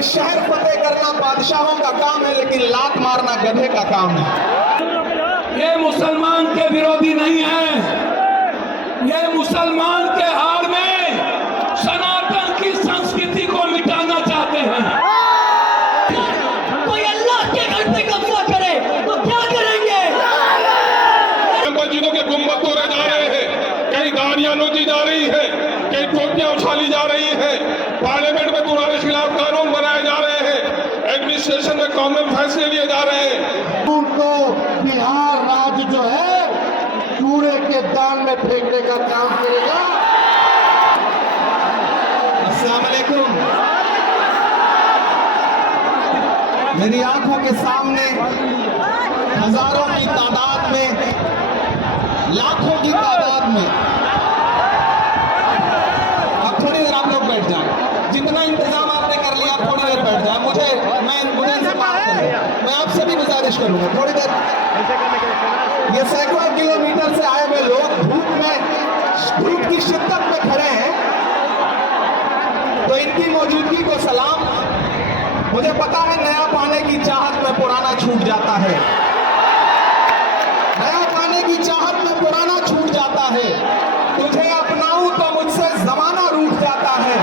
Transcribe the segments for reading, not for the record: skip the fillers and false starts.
ये शहर फतेह करना बादशाहों का काम है, लेकिन लात मारना गधे का काम है। ये मुसलमान के विरोधी नहीं है, ये मुसलमान के हार में सनातन की संस्कृति को मिटाना चाहते हैं। कोई अल्लाह के घर पे कब्जा करे तो क्या करेंगे? मस्जिदों के गुम्बद तोड़े जा रहे हैं, कई गाड़ियां नोची जा रही है, कई टोपियां उछाली जा रही है, पार्लियामेंट में तुम्हारे खिलाफ कानून बनाए जा रहे हैं, एडमिनिस्ट्रेशन में कॉमन फैसले लिए जा रहे हैं। उनको बिहार राज्य जो है कूड़े के दान में फेंकने का काम करेगा। अस्सलाम वालेकुम। मेरी आंखों के सामने हजारों की तादाद में, लाखों की तादाद में, अब थोड़ी देर आप लोग बैठ जाएं, जितना इंतजाम आपने कर लिया आप थोड़ी देर बैठ जाएं। मुझे इनसे बात करें, मैं आपसे भी गुजारिश करूंगा थोड़ी देर। ये सैकड़ों किलोमीटर से आए हुए लोग धूप की शिद्दत में खड़े हैं, तो इनकी मौजूदगी को सलाम। मुझे पता है नया पाने की चाहत में पुराना छूट जाता है, नया पाने की चाहत में पुराना छूट जाता है। तुझे अपनाऊं तो मुझसे जमाना रूठ जाता है।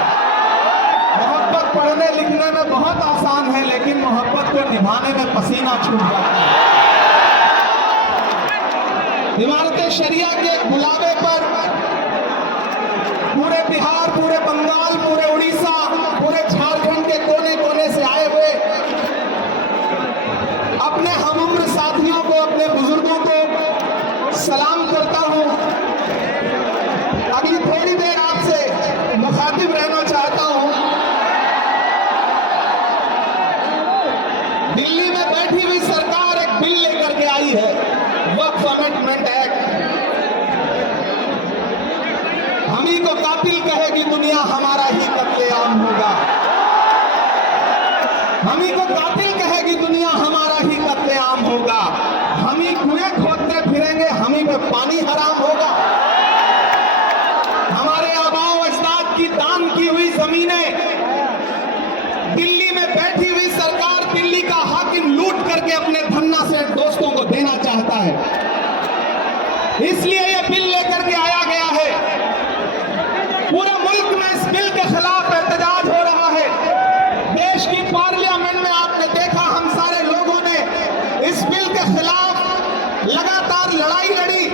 मोहब्बत पढ़ने लिखने में बहुत आसान है, लेकिन मोहब्बत को निभाने में पसीना छूट जाता है। इमारत शरिया के बुलावे पर पूरे बिहार, पूरे बंगाल, पूरे उड़ीसा, पूरे झारखंड के कोने कोने से आए हुए अपने हमउम्र साथियों को, अपने बुजुर्गों को सलाम करता हूं। अगली थोड़ी देर आपसे मुखातिब रहना चाहता हूं। दिल्ली में बैठी हुई सरकार एक बिल लेकर के आई है, वक्फ अमेंडमेंट एक्ट। हम ही को कातिल कहेगी दुनिया, हमारा ही कत्लेआम होगा। हम ही को कातिल कहेगी दुनिया, हमारा ही कत्लेआम होगा। हम ही कुएं खोदते फिरेंगे, हम ही पे पानी हराम होगा। हमारे आबाओ अजदाद की दान की हुई जमीनें दिल्ली में बैठी हुई सरकार, दिल्ली का हाकिम लूट करके अपने धन्ना से दोस्तों को देना चाहता है। इसलिए यह बिल लेकर के आया गया है। पूरे मुल्क में इस बिल के खिलाफ एहतजाज हो रहा है। देश की पार्लियामेंट में आपने देखा, हम सारे लोगों ने इस बिल के खिलाफ लगातार लड़ाई लड़ी,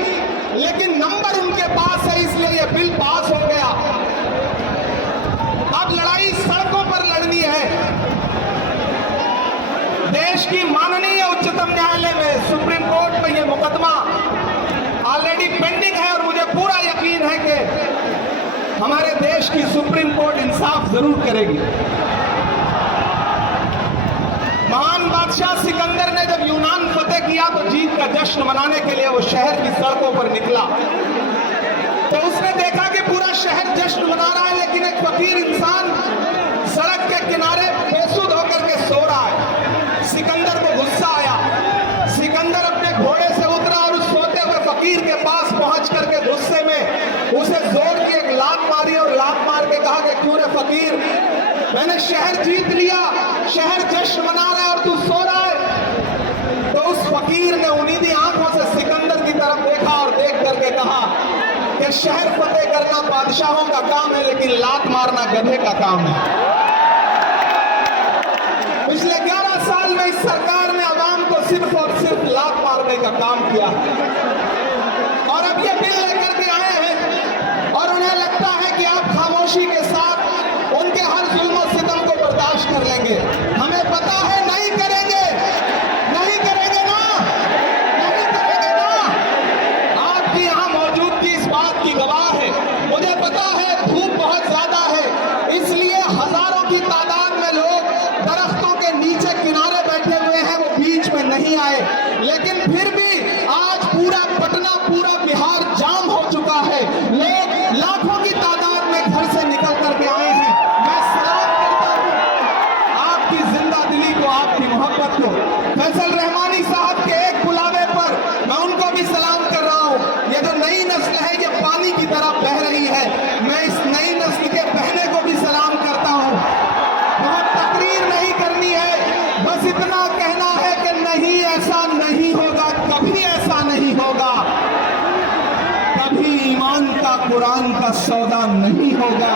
लेकिन नंबर उनके पास है, इसलिए यह बिल पास हो गया। अब लड़ाई सड़कों पर लड़नी है। देश की माननीय उच्चतम न्यायालय में, सुप्रीम कोर्ट में यह मुकदमा ऑलरेडी पेंडिंग है, और मुझे पूरा यकीन है कि हमारे देश की सुप्रीम कोर्ट इंसाफ जरूर करेगी। महान बादशाह सिकंदर ने जब यूनान फतेह किया तो जीत का जश्न मनाने के लिए वो शहर की सड़कों पर निकला, तो उसने देखा कि पूरा शहर जश्न मना रहा है, लेकिन एक फकीर इंसान सड़क के किनारे बेसुध होकर के सो रहा है। सिकंदर को गुस्सा आया। सिकंदर अपने घोड़े से उतरा और उस सोते हुए फकीर के पास पहुंच करके गुस्से में उसे जोर की एक लात मारी, और लात मार के कहा कि क्यों रे फकीर, मैंने शहर जीत लिया, शहर जश्न मना रहा है और तू सो रहा है। तो उस फकीर ने उम्मीदी आंखों से सिकंदर की तरफ देखा और देख करके कहा कि शहर फतेह करना बादशाहों का काम है, लेकिन लात मारना गधे का काम है। पिछले 11 साल में इस सरकार ने आवाम को सिर्फ और सिर्फ लात मारने का काम किया, और अब ये बिल लेकर के आए हैं, और उन्हें लगता है कि आप खामोशी के साथ उनके हर जुल्म और सितम को बर्दाश्त कर लेंगे। हमें पता है नहीं करेंगे, नहीं करेंगे ना, नहीं करेंगे ना। आपकी यहाँ मौजूदगी इस बात की गवाह है। मुझे पता है धूप बहुत ज्यादा है, इसलिए हजारों की तादाद में लोग दरख्तों के नीचे किनारे बैठे हुए हैं, वो बीच में नहीं आए, लेकिन फिर भी आज पूरा पटना, पूरा बिहार जाम हो चुका है। लोग लाखों की तादाद में घर से निकल करके आए हैं। मैं सलाम करता हूं आपकी जिंदा दिली को, आपकी मोहब्बत को। फैसल रहमानी साहब के एक बुलावे पर मैं उनको भी सलाम कर रहा हूं। ये जो नई नस्ल है, ये पानी की तरह बह रही है। मैं इस नई नस्ल के बहने को भी सलाम करता हूं। बहुत तकरीर नहीं बस इतना कहना है कि नहीं, ऐसा नहीं होगा, कभी ऐसा नहीं होगा, कभी ईमान का कुरान का सौदा नहीं होगा।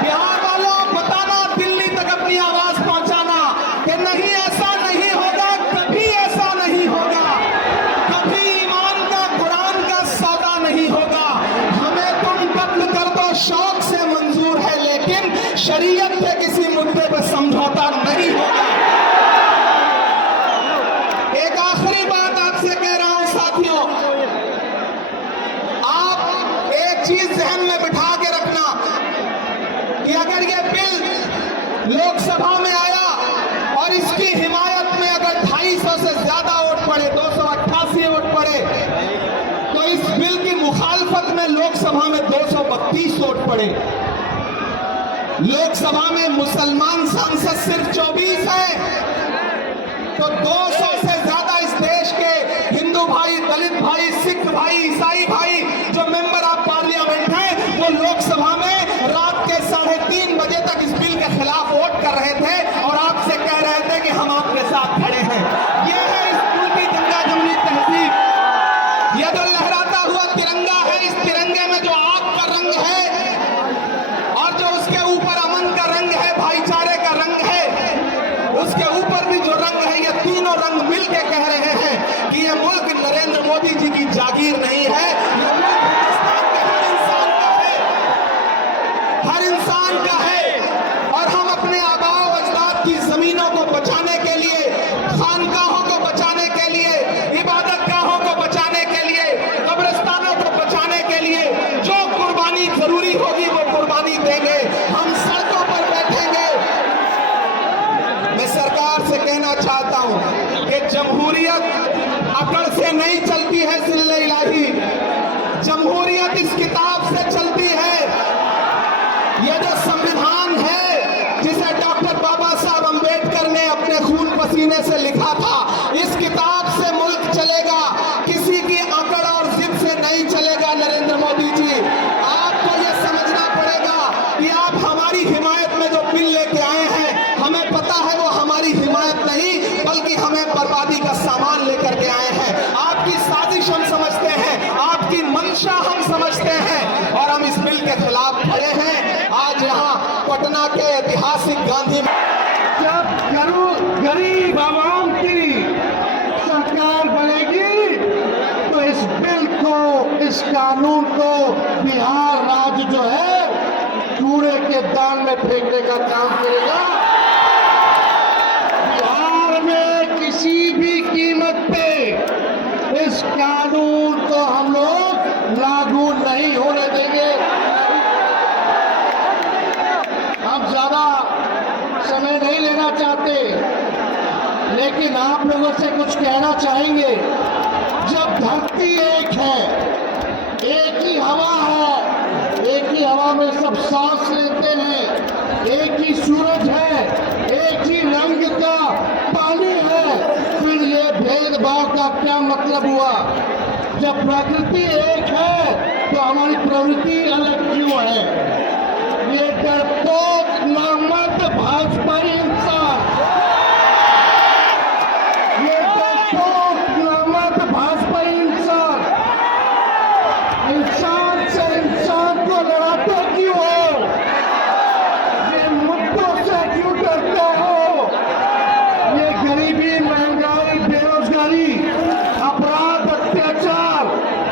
बिहार वालों, बताना, दिल्ली तक अपनी आवाज पहुंचाना कि नहीं, ऐसा नहीं होगा, कभी ऐसा नहीं होगा, कभी ईमान का कुरान का सौदा नहीं होगा। हमें तुम कत्ल कर दो, शौक से मंजूर है, लेकिन शरीयत के किसी मुद्दे पर समझौता नहीं होगा। एक आखिरी बात आपसे कह रहा हूं साथियों, आप एक चीज ध्यान में बिठा के रखना कि अगर ये बिल लोकसभा में आया और इसकी हिमायत में अगर 250 से ज्यादा वोट पड़े, 288 वोट पड़े, तो इस बिल की मुखालफत में लोकसभा में 232 वोट पड़े। लोकसभा में मुसलमान सांसद सिर्फ 24 है, तो 200 से ज्यादा इस देश के हिंदू भाई, दलित भाई, सिख भाई, ईसाई भाई जो मेंबर ऑफ पार्लियामेंट हैं, वो लोकसभा में रात के 3:30 बजे तक इस बिल के खिलाफ वोट कर रहे थे और आपसे कह रहे थे कि हम आपके साथ खड़े हैं। ये है इस कुल की गंगा जमुनी तहजीब। ये जो लहराता हुआ तिरंगा है, इस तिरंगे में जो आग का रंग है और जो उसके ऊपर अमन का रंग है, भाईचारे का रंग है, उसके ऊपर भी जो रंग है, ये तीनों रंग मिलके कह रहे हैं कि ये मुल्क नरेंद्र मोदी जी की जागीर नहीं है, ये मुल्क हिंदुस्तान के हर इंसान का है, हर इंसान का है। और हम अपने आबाओ अजदाद की जमीनों को बचाने के लिए, खानकाहों को बचाने के लिए, इबादत गाहों को बचाने के लिए, कब्रिस्तानों को बचाने के लिए जो कुर्बानी जरूरी होगी वो कुर्बानी देंगे। हम सड़कों पर बैठेंगे। मैं सरकार से कहना चाहता हूं कि जमहूरियत अकड़ से नहीं चलती है, सिल्ले इलाही, जमहूरियत इस किताब से चलती है। यह जो संविधान है जिसे डॉक्टर बाबा साहब अंबेडकर ने अपने खून पसीने से लिखा था, इस किताब से मुल्क चलेगा, किसी की अकड़ और जिद से नहीं चलेगा। नरेंद्र मोदी जी, आपको यह समझना पड़ेगा कि आप हमारी हिमायत में जो बिल लेके आए हैं, हमें पता है वो हमारी हिमायत नहीं बल्कि हमें बर्बादी का सामान लेकर के आए हैं। आपकी साजिश हम समझते हैं, आपकी मंशा हम समझते हैं और हम इस बिल के खिलाफ खड़े हैं। आज यहाँ पटना के ऐतिहासिक गांधी, जब गरीब आवाम की सरकार बनेगी तो इस बिल को, इस कानून को बिहार राज्य जो है कूड़े के दान में फेंकने का काम करेगा। बिहार में किसी भी कीमत पे इस कानून को हम लोग लागू नहीं होने देंगे। हम ज्यादा समय नहीं लेना चाहते, लेकिन आप लोगों से कुछ कहना चाहेंगे। जब धरती एक है, एक ही हवा है, एक ही हवा में सब सांस लेते हैं, एक ही सूरज है, एक ही रंग का पानी है, फिर ये भेदभाव का क्या मतलब हुआ? जब प्रकृति एक है तो हमारी प्रवृत्ति अलग क्यों है? ये डरपोक नामर्द भाजपाई इंसान, ये डरपोक नामर्द भाजपाई इंसान, इंसान से इंसान को लड़ाते क्यों हो? ये मुद्दों से क्यों डरते हो? ये गरीबी, महंगाई, बेरोजगारी, अपराध, अत्याचार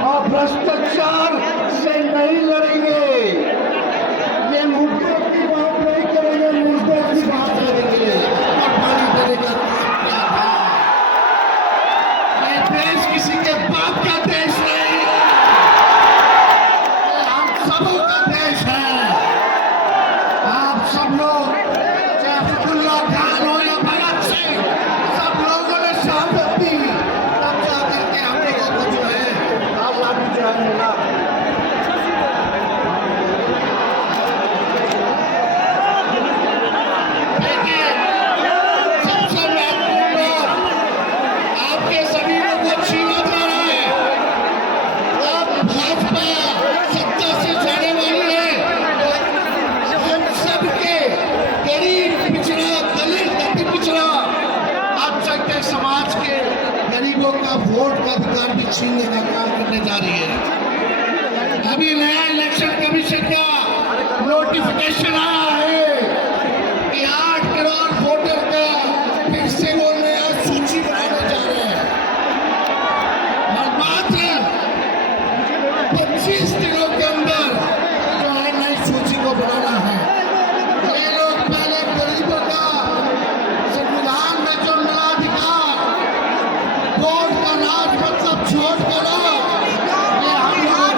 और भ्रष्टाचार से नहीं लड़ेंगे। ये मुद्दों की बात नहीं करेंगे। का वोट का अधिकार भी छीनने का काम करने जा रही है। अभी नया इलेक्शन कमीशन का नोटिफिकेशन आया है कि 8 करोड़ वोटर का फिर से वो नया सूची बनाने जा रहे हैं और मात्र 25 दिनों के अंदर जो है नई सूची को बनाना है। ये लोग पहले गरीबों का संविधान में जो मिला अधिकार वोट का राज मतलब छोड़ कर ये हम लोग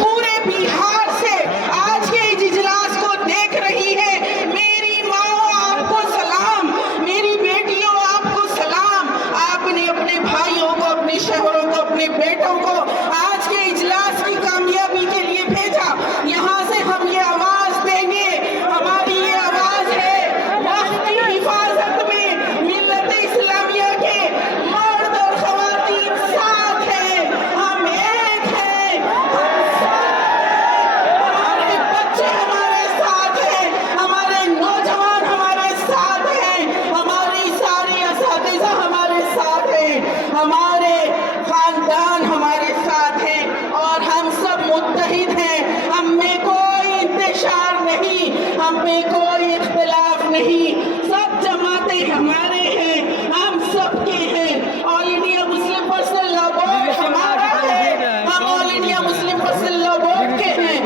पूरे बिहार से आज के इस इजलास को देख रही है। मेरी माओ आपको सलाम, मेरी बेटियों आपको सलाम। आपने अपने भाइयों को, अपने शहरों को, अपने बेटों को आज के इजलास की कामयाबी के लिए भेजा। यहाँ से हम ये आवाज देंगे, हमारी ये आवाज है वक्त की हिफाजत में मिल्लत इस्लामिया के मर्द और खवातीन साथ हैं, हम एक हैं, हम हमारे बच्चे हमारे साथ हैं, हमारे नौजवान हमारे साथ हैं, हमारी सारी असातिज़ा हमारे साथ हैं, हमारे खानदान हमारे साथ हैं और हम सब मुत्तहिद हैं। हम में कोई इंतशार नहीं, हम में कोई इख्तिलाफ नहीं, सब जमातें हमारे हैं, हम सबके हैं। All India Muslim personal law board हमारा है, हम all India Muslim personal law board के हैं।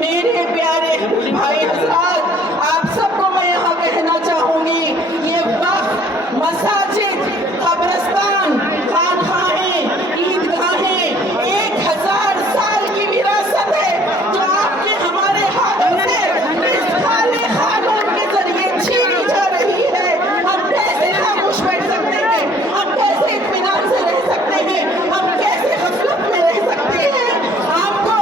मेरे प्यारे भाई हजरात, आप सबको मैं यहाँ कहना चाहूंगी, ये वक्त मसाजिद, कब्रिस्तान, खानखाहें, ईदगाहें 1000 साल की विरासत है जो आपके हमारे हाथों से इस काले कानून के जरिए छीनी जा रही है। हम कैसे खामोश बैठ सकते हैं, हम कैसे इत्मीनान से रह सकते हैं, हम कैसे गफलत में रह सकते हैं। हमको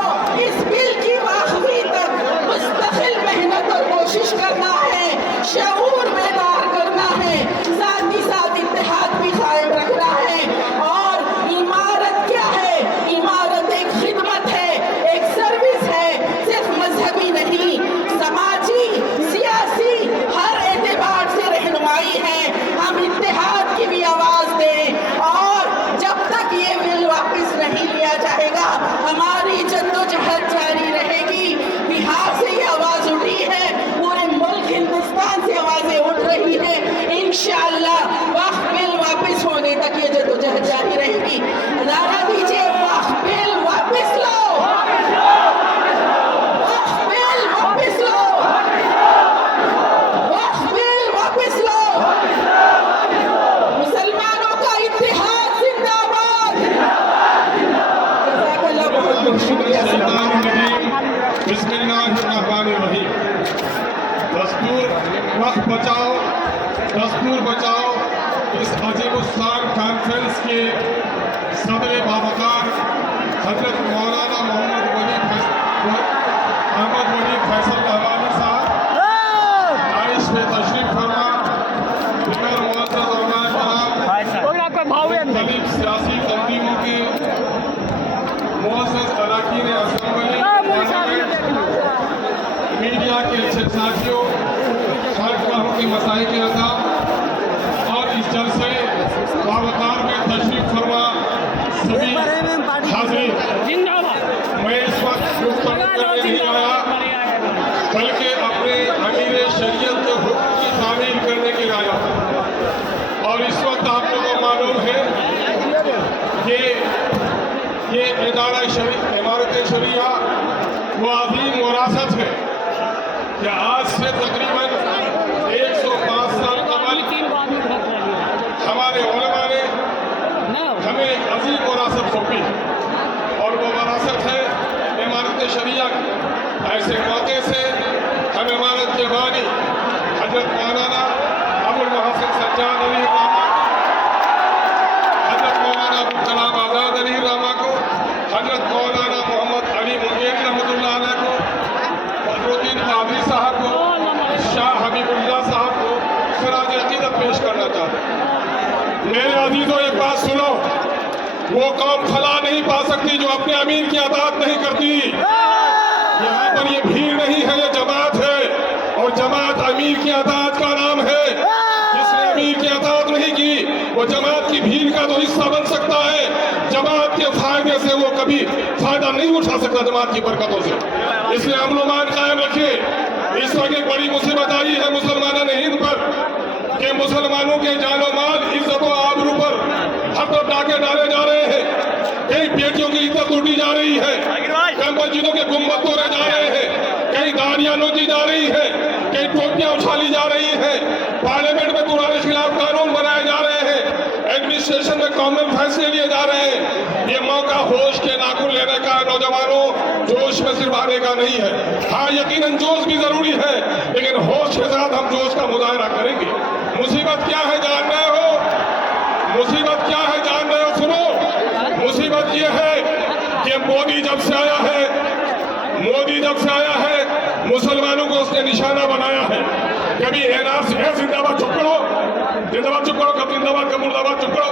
इस बिल की वाकई तक मुस्तकिल मेहनत और कोशिश करना है, शऊर बेदार करना है, साथ ही साथ इत्तेहाद भी कायम रखना है। और इमारत क्या है? इमारत एक खिदमत है, एक सर्विस है, सिर्फ मजहबी नहीं, समाजी, सियासी, हर एतबार से रहनुमाई है। हम इत्तेहाद की भी आवाज दें और जब तक ये बिल वापस नहीं लिया जाएगा हमारी जद्दोजहद जारी रहेगी। बिहार से ये आवाज उठी है, पूरे मुल्क हिंदुस्तान से आवाजें उठ रही है। इंशाअल्लाह वक्त बिल वापस होने तक ये जद्दोजहद जारी रहेगी। नारा दीजिए, वक्त बिल वापस लो, वक्त बिल वापस लो, वक्त बिल वापस लो। मुसलमानों का इत्तेहाद जिंदाबाद। जज़ाकल्लाह, बहुत बहुत शुक्रिया। बिस्मिल्लाहिर्रहमानिर्रहीम। दस्तूर वक्त बचाओ, दस्तूर बचाओ इस अजीमुस्शान कॉन्फ्रेंस के सदर बावकार हजरत मौलाना अहमद वली फैसल रहमानी साहब आइश में तशरीफ फरमा। दिगर मुअज़्ज़ज़ उलमा-ए-किराम, मुख्तलिफ सियासी तंजीमों के मुअज़्ज़ज़ अरकान असेंबली, मीडिया के अच्छे साथियों, खानकाहों के मसाइल के अज़ाम और इस जलसे बावकार में तशरीफ फरमा सभी हाज़रीन, मैं इस वक्त गुफ्तगू करने नहीं आया बल्कि अपने अमीर शरीयत के हुक्म की तामील करने के लिए आया हूँ। और इस वक्त आप लोगों को मालूम है कि ये इमारत शरिया वो अजीम विरासत है कि आज से तकरीबन 105 साल कबल हमारे उलमा ने हमें एक अजीम विरासत सौंपी और वो विरासत है इमारत शरिया की। ऐसे मौके से हम इमारत के बानी हजरत मौलाना अबुल मोहसिन सज्जाद अली रामा, हजरत मौलाना अबुल कलाम आज़ाद अली रामा को, हजरत मौलाना मोहम्मद अली मुंगेर रहमतुल्लाह अलैह को, बदरुद्दीन कादरी साहब को, शाह हबीबुल्लाह साहब को खराज अकीदत पेश करना चाहते हैं। मेरे अजीजों, एक बात सुनो, वो कौम फला नहीं पा सकती जो अपने अमीर की अताअत नहीं करती। यहाँ पर ये भीड़ नहीं है, ये जमात है और जमात अमीर की अताअत का नाम है। जिसने अमीर की अताअत नहीं की वो जमात की भीड़ का तो हिस्सा बन सकता है, के फायदे से वो कभी फायदा नहीं उठा सकता जमात की बरकतों से। इसलिए अमन अमान कायम रखिए। इस वक्त एक बड़ी मुसीबत आई है मुसलमानों ने हिंद पर कि मुसलमानों के जानो माल, इज्जत और आबरू पर हर तरफ डाके डाले जा रहे हैं। कई बेटियों की इज्जत लूटी जा रही है, कई मस्जिदों के गुम्बद तोड़े जा रहे हैं, कई गाड़ियां नोची जा रही है, कई टोपियां उछाली जा रही है, पार्लियामेंट में तुम्हारे खिलाफ कानून बनाए जा रहे हैं, एडमिनिस्ट्रेशन में कॉमन फैसले लिए जा रहे हैं। ये मौका होश के नाखून लेने का, नौजवानों जोश में सिर्फ आने का नहीं है। हाँ, यकीनन जोश भी जरूरी है, लेकिन होश के साथ हम जोश का मुजाहरा करेंगे। मुसीबत क्या है जान रहे हो? मुसीबत क्या है जान रहे हो? सुनो, मुसीबत ये है कि मोदी जब से आया है मुसलमानों को उसने निशाना बनाया है। कभी एनआरसी है जिंदाबाद चुप करो, कब जिंदाबाद कब मुर्दाबाद चुप करो।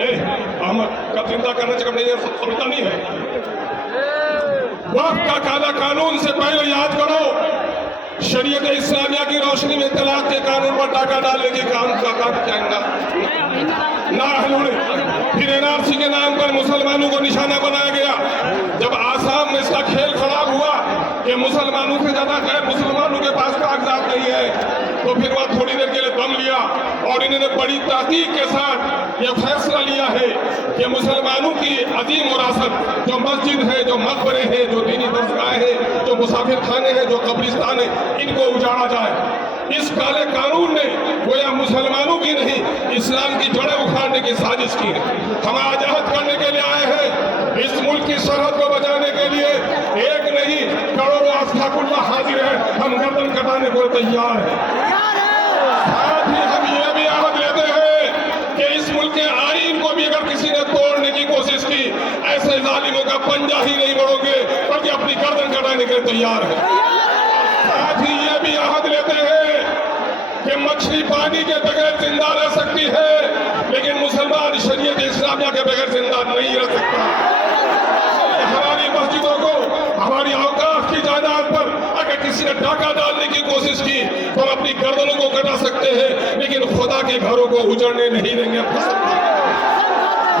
अहमद कब जिंदा करना चाहिए, कब नहीं समझता नहीं है। वक्त का काला कानून से पहले याद करो, शरीयत इस्लामिया की रोशनी में तलाक के कानून पर डाका डालने के काम का काम क्या ना फिर एनआरसी के नाम पर मुसलमानों को निशाना बनाया गया। जब आसाम में इसका खेल खराब हुआ कि मुसलमानों से ज्यादा खैर मुसलमानों के पास कागजात नहीं है, तो फिर वह थोड़ी देर के लिए दम लिया और इन्होंने बड़ी तहकीक के साथ यह फैसला लिया है कि मुसलमानों की अजीम विरासत जो मस्जिद है, जो मकबरे हैं, जो दीनी दरगाह है, जो मुसाफिर खाने हैं, जो कब्रिस्तान है, इनको उजाड़ा जाए। इस काले कानून ने गोया मुसलमानों की नहीं, इस्लाम की जड़ें उखाड़ने की साजिश की है। हम आजाद करने के लिए आए हैं, इस मुल्क की सरहद को बचाने के लिए एक नहीं करोड़ों अस्ताकुल्लाह हाजिर है, हम गर्दन कटाने को तैयार हैं। साथ ही हम ये भी याद लेते हैं कि इस मुल्क के आईन को भी अगर किसी ने तोड़ने की कोशिश की, ऐसे जालिमों का पंजा ही नहीं बढ़ोगे बल्कि अपनी गर्दन कटाने के लिए तैयार है। साथ ही ये भी याद लेते हैं कि मछली पानी के बगैर जिंदा रह सकती है, लेकिन मुसलमान शरीयत इस्लामिया के बगैर जिंदा नहीं रह सकता। हमारी मस्जिदों को, हमारी औकाफ की जायदाद पर अगर किसी ने डाका डालने की कोशिश की तो हम अपनी गर्दनों को कटा सकते हैं, लेकिन खुदा के घरों को उजड़ने नहीं देंगे।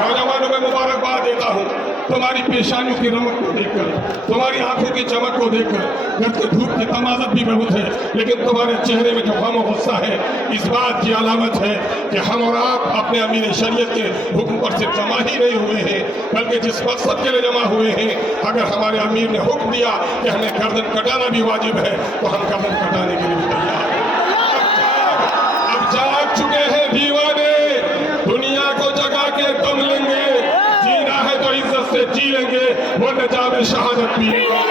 नौजवानों में मुबारकबाद देता हूँ, तुम्हारी पेशानियों की रमक को देखकर, तुम्हारी आंखों की चमक को देखकर, घर के धूप की तमाजत भी बहुत है, लेकिन तुम्हारे चेहरे में जो गम और गुस्सा है, इस बात की अलामत है कि हम और आप अपने अमीर शरीयत के हुक्म पर सिर्फ जमा ही नहीं हुए हैं, बल्कि जिस मकसद के लिए जमा हुए हैं। अगर हमारे अमीर ने हुक्म दिया कि हमें गर्दन कटाना भी वाजिब है, तो हम गर्दन कटाने के लिए भी तैयार हैं। अब जाग चुके हैं दीवाने, दुनिया को जगा के दम लेंगे, जीना है तो इज्जत से जी लेंगे, वरना जामे शहादत पिएंगे।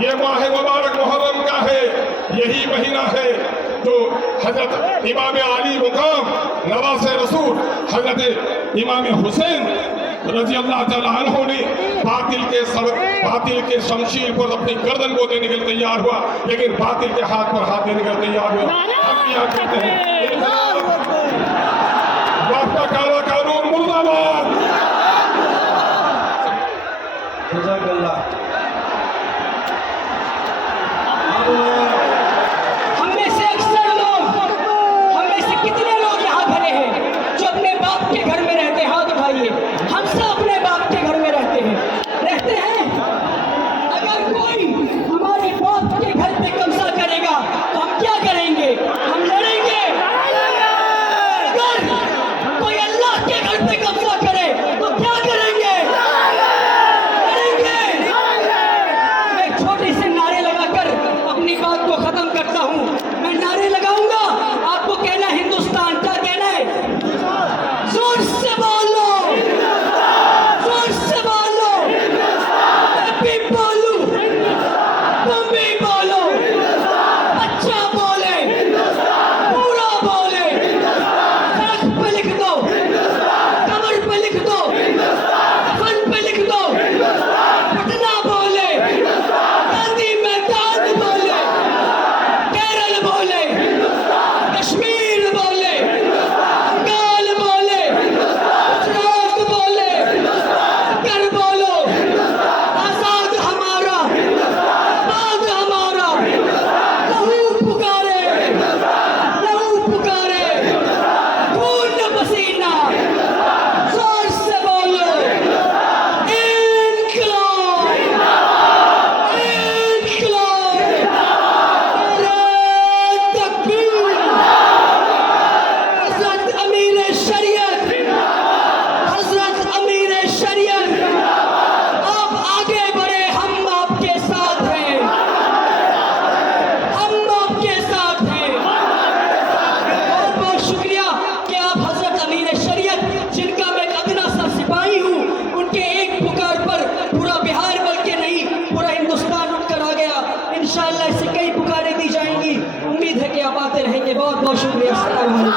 ये माह मुबारक मुहर्रम का है, यही महीना है जो हजरत इमाम आली मुकाम नवासे रसूल हजरत इमाम हुसैन रजी अल्लाह ताला अन्हु ने बातिल के शमशीर पर अपनी गर्दन को देने के लिए तैयार हुआ, लेकिन बातिल के हाथ पर हाथ देने के लिए तैयार हुआ। हम क्या कहते हैं, वक्त का काला कानून मुर्दाबाद। हम में से अक्सर लोग, हम में से कितने लोग यहाँ खड़े हैं जो अपने बाप के घर में रहते हैं? हाथ उठाइए। हम सब अपने बाप के घर में रहते हैं। अगर कोई हमारे बाप के घर पे कब्जा करेगा तो हम क्या करेंगे? हम लड़ेंगे। अगर कोई अल्लाह के घर पे कब्जा करे तो क्या करेंगे? लड़ेंगे। मैं छोटे से नारे लगाकर अपनी बात को खत्म करता हूँ। मैं नारे लगाऊंगा, आपको कहना हिंदुस्तान, क्या कहना है? जोर से बोलो, जोर से बोलो, मैं भी बोलूं, तुम भी बोलो, बच्चा बोले, बूढ़ा बोले, सड़क पे लिख दो, कब्र पे लिख दो, कफन पे लिख दो, पटना बोले, गांधी मैदान बोले, केरल बोले, कश्मीर बोले, बंगाल बोले, गुजरात बोले, कर बोलो, आजाद हमारा, आबाद हमारा, लहू पुकारे, से कई पुकारें दी जाएंगी। उम्मीद है कि आप आते रहेंगे। बहुत बहुत शुक्रिया। अस्सलाम वालेकुम।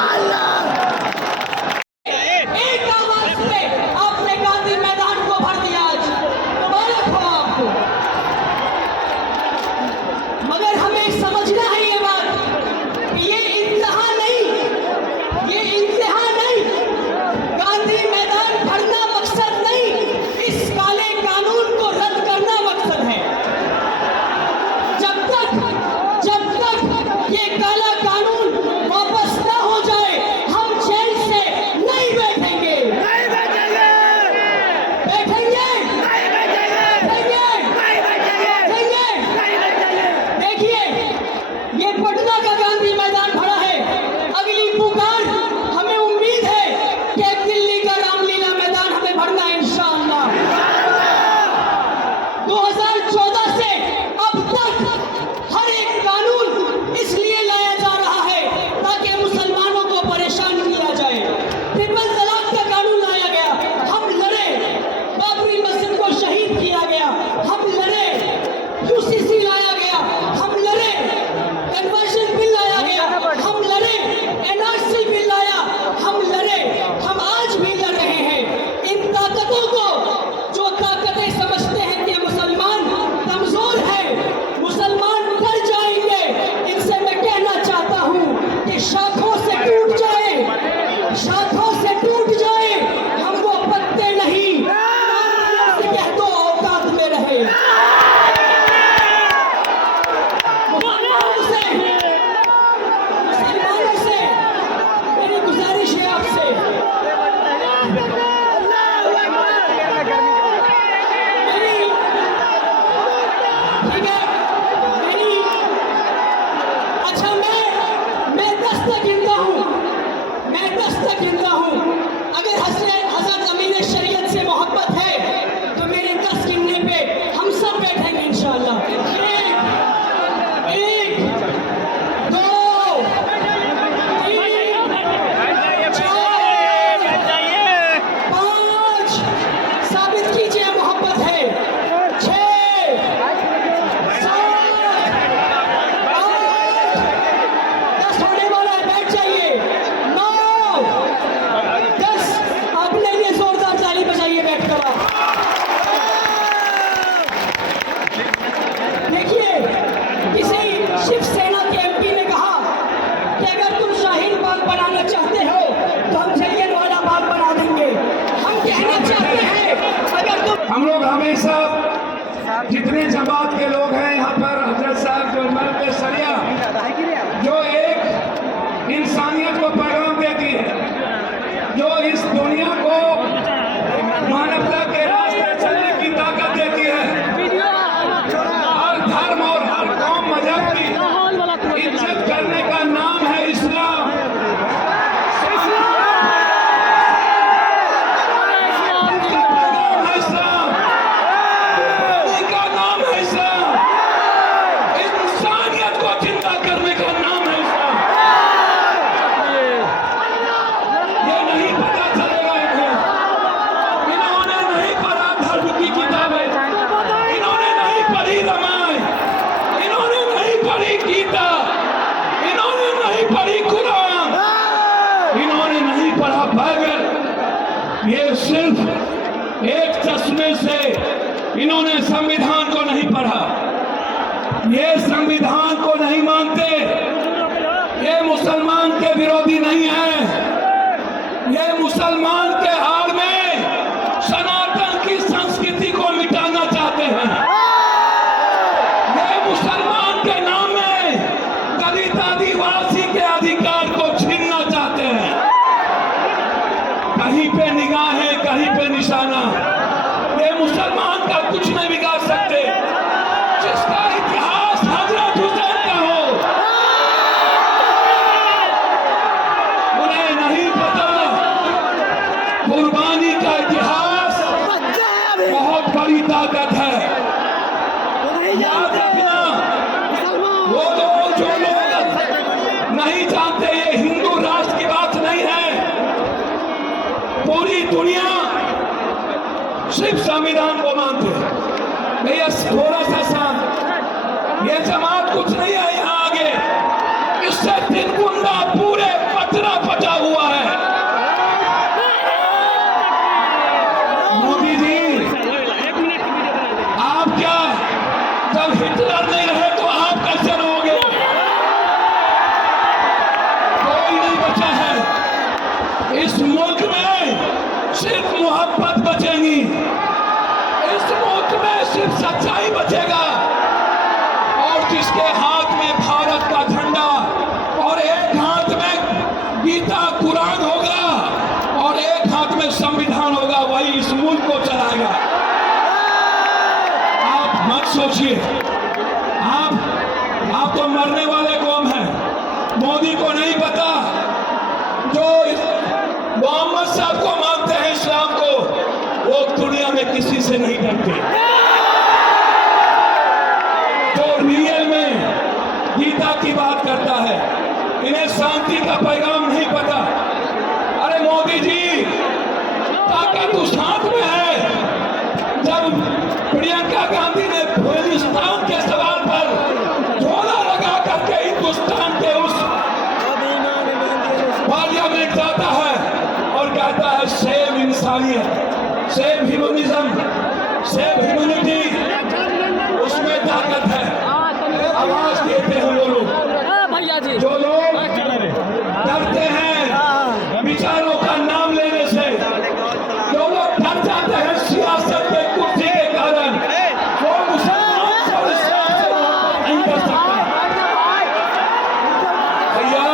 एक आवाज पे आपने गांधी मैदान को भर दिया। आज मुबारक हो आपको। मगर हमें समझना है ये बात, ये इंतहा नहीं, ये इंतहा नहीं। गांधी मैदान भरना मकसद नहीं, इस काले कानून को रद्द करना मकसद है। जब तक ये काला कानून वापस ना हो जाए, हम जेल से नहीं बैठेंगे। नहीं बैठेंगे। बैठेंगे। नहीं बैठेंगे। नहीं बैठेंगे। नहीं बैठेंगे। देखिए, ये पटना का गांधी मैदान भरा है। अगली पुकार हमें उम्मीद है कि दिल्ली का रामलीला मैदान हमें भरना है इंशाअल्लाह। 2014 से अब तक हर एक कानून इसलिए लाया जा रहा है ताकि मुसलमानों को परेशान किया जाए। ट्रिपल तलाक का कानून लाया गया, हम लड़े। बाबरी मस्जिद को शहीद किया गया, हम लड़े। यूसीसी लाया गया, हम लड़े। कन्वर्शन बिल लाया गया, हम लड़े। एनआरसी बिल लाया, हम लड़े। हम आज भी लड़ रहे हैं। इन ताकतों को, जो ताकतें समझते हैं कि मुसलमान कमजोर है, मुसलमान डर जाएंगे, इनसे मैं कहना चाहता हूं कि शाखों से टूट जाए, शाखों से टूट जाए। हम वो पत्ते नहीं, से कह दो औकात में रहे। मुसलमानों से मेरी गुजारिश है आपसे, ठीक है, मेरी, अच्छा मैं 10 तक गिनता हूँ, मैं 10 तक गिनता हूँ। अगर हजरत अमीन शरीयत से मोहब्बत है तो मेरे 10 गिनने पे हम सब बैठेंगे इंशाअल्लाह। 1 2 3 4 5 साबित कीजिए मोहब्बत है। 6 7 8 10 होने वाला है, बैठ जाइए। 9 10 अपने लिए जोरदार ताली बजाइए बैठकर आप। देखिए, किसी शिवसेना के एमपी ने कहा कि अगर तुम शाहीन बाग बनाना चाहते हो तो हम जलियांवाला बाग बना देंगे। हम कहना चाहते हैं, अगर तुम हम लोग हमेशा जितने जमात के लोग हैं यहाँ पर, हजरत साहब जो मर्द सरिया, जो एक इंसानियत को पैगाम देती है, जो इस दुनिया को मानवता के रास्ते चलने की ताकत देती है, हर धर्म और हर कौम मजहब की इज्जत करने का नाम है इस्लाम। इंसानियत को जिंदा करने का नाम है इस्लाम। ये नहीं पता चलेगा इन्हें, इन्होंने नहीं पढ़ा धर्म की किताबें, इन्होंने नहीं पढ़ी रामायण, इन्होंने नहीं पढ़ी गीता, इन्होंने नहीं पढ़ी कुरान, इन्होंने नहीं पढ़ा बाइबल। ये सिर्फ एक चश्मे से इन्होंने संविधान को नहीं पढ़ा, ये संविधान को नहीं मानते, ये मुसलमान के विरोधी नहीं है, ये मुसलमान के हार में सनातन की संस्कृति को मिटाना चाहते हैं। ये मुसलमान के नाम में दलित आदिवासी के अधिकार को छीनना चाहते हैं। कहीं पे निगाह है, कहीं पे निशाना। ये मुसलमान का कुछ नहीं बिगाड़ सकते। जिसका इतिहास हजरत हुसैन का हो, उन्हें नहीं पता कुर्बानी का इतिहास बहुत बड़ी ताकत है। याद रखना, वो लोग जो लोग नहीं जानते, ये हिंदू राष्ट्र की बात नहीं है। पूरी दुनिया सिर्फ संविधान को मानते हैं। भैया थोड़ा सा शांत, ये जमात कुछ नहीं जिसके हाथ में भारत का झंडा और एक हाथ में गीता कुरान होगा और एक हाथ में संविधान होगा, वही इस मुल्क को चलाएगा। आप मत सोचिए, आप तो मरने वाले कौम हैं। मोदी को नहीं पता, जो मोहम्मद साहब को मानते हैं, इस्लाम को, वो दुनिया में किसी से नहीं डरते। जो रियल में गीता की बात करता है, इन्हें शांति का पैगाम नहीं पता। अरे मोदी जी, ताकत उस हाथ में है। जब प्रियंका गांधी ने बलूचिस्तान के सवाल पर झोला लगा करके हिंदुस्तान के उस पार्लियामेंट जाता है और कहता है सेव इंसानियत, सेव ह्यूमनिज्म, सेव ह्यूमनिटी, उसमें ताकत है। आवाज देते हैं वो लोग, जो लोग डरते हैं विचारों का नाम लेने से, जो लोग डर जाते हैं सियासत के कुर्सी के कारण, वो मुसलमान और इस्लाम से मोहब्बत नहीं कर सकते। भैया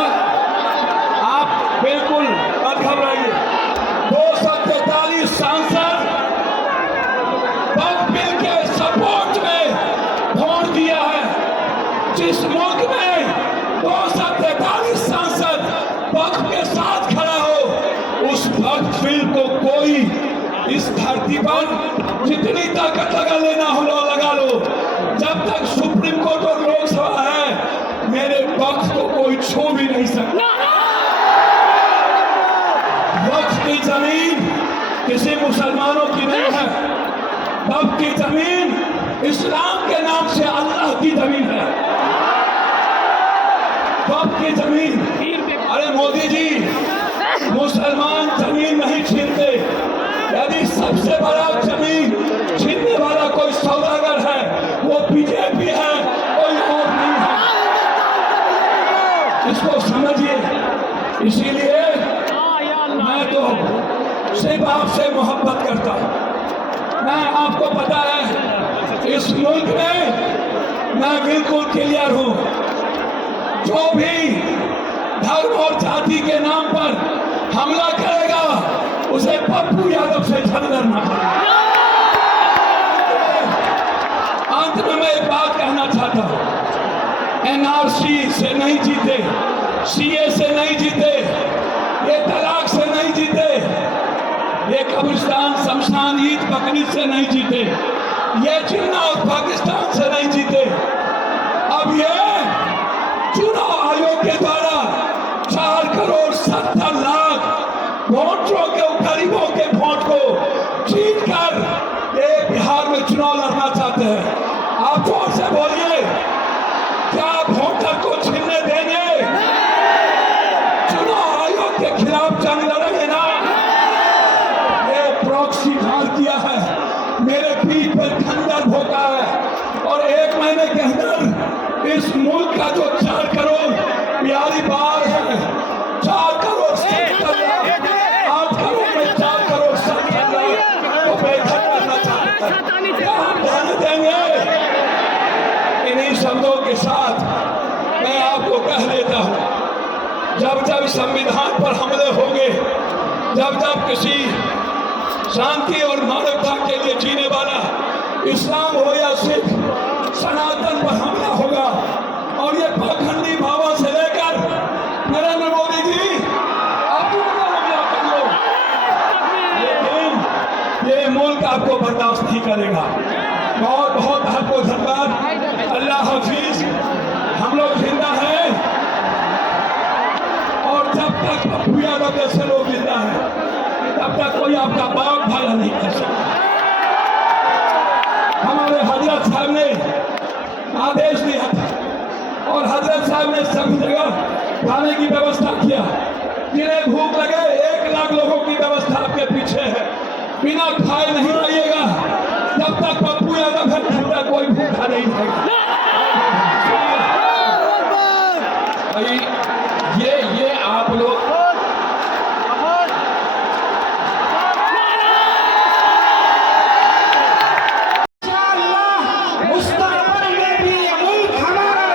आप बिल्कुल मत घबराइए। 243 सांसद वक्फ बिल के सपोर्ट में वोट दिया है। जिस मुल्क में 243 सांसद वक्फ के साथ खड़ा हो, उस वक्फ बिल को कोई इस धरती पर जितनी ताकत लगा लेना हो लगा लो, जब तक सुप्रीम कोर्ट और लोकसभा है, मेरे वक्फ को कोई छू भी नहीं सकता। वक्फ की जमीन किसी मुसलमानों की नहीं है, वक्फ की जमीन इस्लाम के नाम से अल्लाह की जमीन है। वक्फ की जमीन, अरे मोदी जी, मुसलमान जमीन नहीं छीनते। यदि सबसे बड़ा जमीन छीनने वाला कोई सौदागर है, वो बीजेपी है, कोई और नहीं है। इसको समझिए। इसीलिए मैं तो सिर्फ आपसे मोहब्बत करता हूं। मैं, आपको पता है, इस मुल्क में मैं बिल्कुल क्लियर हूं। जो भी धर्म और जाति के नाम पर हमला करेगा, उसे पप्पू यादव से जंग लड़ना पड़ेगा। अंत में मैं एक बात कहना चाहता हूं, एनआरसी से नहीं जीते, सीए से नहीं जीते, ये तलाक से नहीं जीते, ये कब्रिस्तान शमशान ईद बकरीद से नहीं जीते, ये जिन्ना और पाकिस्तान से नहीं जीते। अब ये चुनाव आयोग के द्वारा 4,70,00,000 वोटरों के, गरीबों के वोट को छीन कर ये बिहार में चुनाव लड़ना चाहते हैं। आप जोर से बोलिए, क्या आप वोटर को छीनने देंगे? चुनाव आयोग के खिलाफ जंग लड़ेंगे ना? ये प्रॉक्सी मार किया है, मेरे पीठ पर खंजर भोंका है, और 1 महीने के अंदर इस मुल्क का जो 4 करोड़ प्यारी बार है, 4 करोड़ 70 लाख, 8 करोड़ में 4 करोड़ 70 लाख को बेघर करना चाहता है। क्या हम ध्यान देंगे? इन्हीं शब्दों के साथ मैं आपको कह देता हूं, जब जब संविधान पर हमले होंगे, जब जब किसी शांति और मानवता के लिए जीने वाला इस्लाम हो या सिख सनातन पर हमला होगा, और ये पाखंडी भावा से लेकर नरेंद्र मोदी जी आप हमला कर लो, लेकिन ये मुल्क आपको बर्दाश्त नहीं करेगा। बहुत बहुत आपको धन्यवाद। अल्लाह हाफिज। हम लोग जिंदा हैं, और जब तक पप्पू यादव जैसे लोग जिंदा हैं, तब तक कोई आपका बाप भला नहीं कर सकता। हमारे हजरत साहब ने आदेश दिया था, और हजरत साहब ने सभी जगह खाने की व्यवस्था किया। जिन्हें भूख लगे, 1 लाख लोगों की व्यवस्था आपके पीछे है। बिना खाए नहीं रहिएगा, जब तक पप्पू यादव है, तब तक कोई भूखा नहीं रहेगा। ये आप लोग मुस्तकबिल में भी ये मुल्क हमारा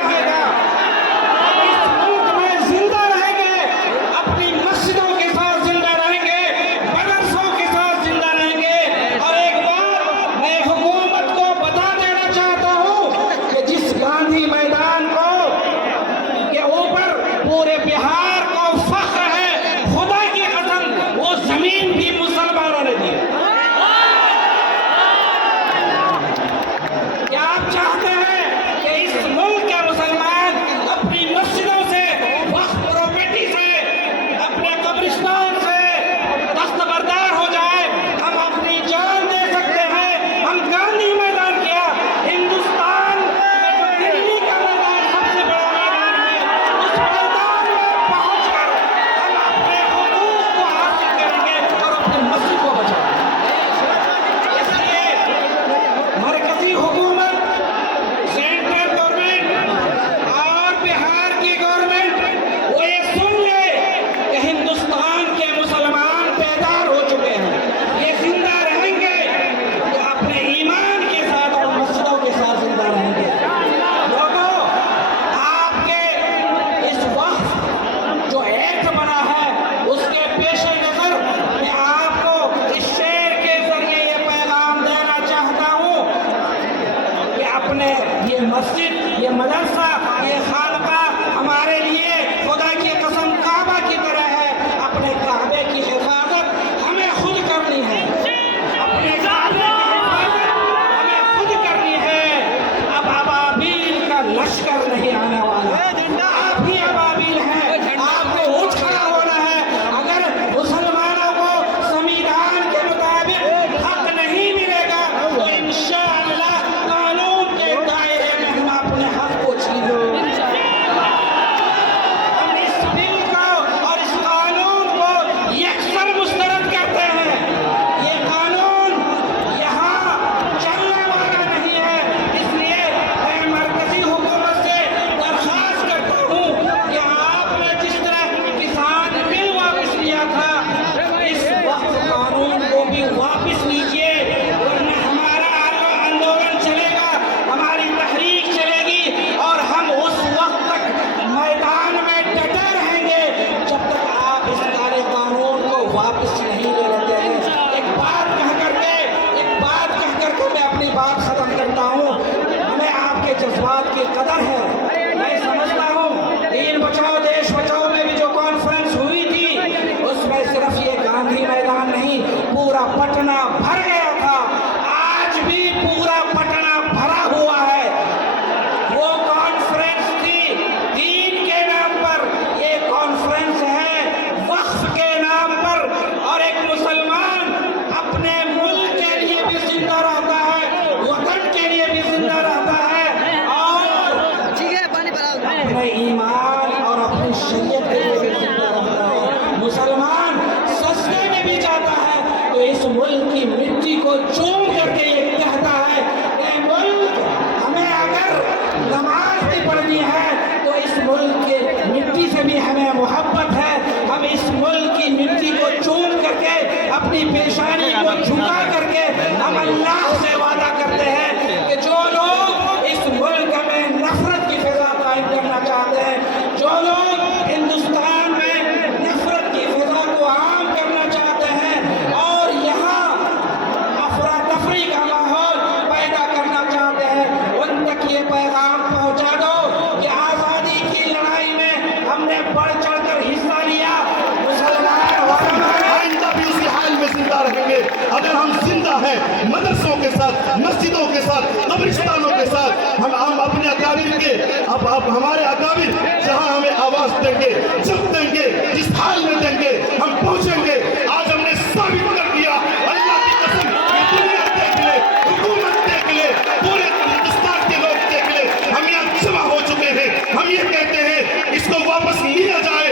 अपने ईमान और अपनी शरीयत के लिए भी जिंदा रहता है। मुसलमान सजदे में भी जाता है तो इस मुल्क की मिट्टी को चूम करके ये कहता है, ए मुल्क, हमें अगर नमाज भी पढ़नी है तो इस मुल्क के मिट्टी से भी हमें मोहब्बत है। हम इस मुल्क की मिट्टी को चूम करके अपनी पेशानी को झुका करके हम अल्लाह से वादा करते हैं कि जो लोग इस मुल्क में नफरत की फिजा कायम करना चाहते हैं, जो लोग हिंदुस्तान में नफरत की फिजा को आम करना चाहते हैं और यहाँ अफरा तफरी का माहौल पैदा करना चाहते हैं, उन तक ये पैगाम पहुँचा दो कि आज़ादी की लड़ाई में हमने बढ़ चढ़ कर हिस्सा लिया। मुसलमान आइंदा भी उसी हाल में जिंदा रहेंगे अगर हम जिंदा हैं मदरसों के साथ, मस्जिदों के साथ, कब्रिस्तानों के साथ। हम अपने अकाबिर के अब हमारे अकाबिर जहां हमें आवाज देंगे, जब देंगे, जिस हाल में देंगे, हम पहुंचेंगे। आज हमने साबित कर दिया, अल्लाह की कसम, ये दुनिया देख ले, हुकूमत देख ले, पूरे हिंदुस्तान के लोग देख ले, हम यहाँ जमा हो चुके हैं। हम ये कहते हैं इसको वापस लिया जाए।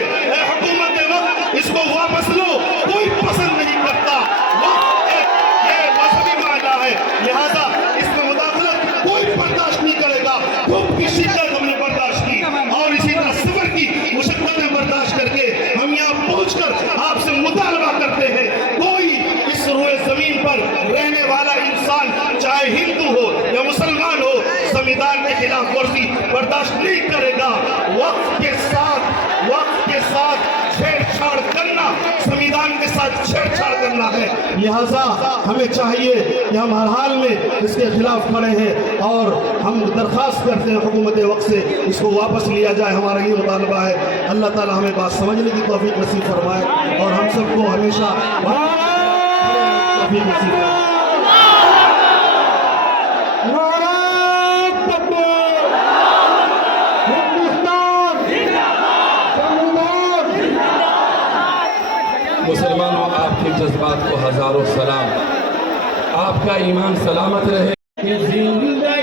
हुकूमत वक्त इसको वापस लो, कोई पसंद नहीं करता। ये मजहबी मामला है, लिहाजा इसमें मुदाखलत कोई बर्दाश्त नहीं करेगा। धूप की शिद्दत हमने बर्दाश्त की और इसी तरह सफर की मुशक्कतें बर्दाश्त करके हम यहाँ पहुंचकर आपसे मुतालबा करते हैं, कोई इस रूए जमीन पर रहने वाला इंसान चाहे हिंदू हो या मुसलमान हो, संविधान के खिलाफ वर्जी बर्दाश्त नहीं करेगा। वक्त के साथ छेड़छाड़ करना, संविधान के साथ छेड़छाड़ करना है। लिहाजा हमें चाहिए कि हम हर हाल में इसके खिलाफ खड़े हैं और हम दरख्वास्त करते हैं हुकूमत वक्त से इसको वापस लिया जाए। हमारा ये मुतालबा है। अल्लाह ताला हमें बात समझने की तौफीक नसीब फरमाए और हम सबको हमेशा तौफीक नसीब फरमाए। मुसलमानों, आपके जज्बात को हजारों सलाम, आपका ईमान सलामत रहे। जिंदा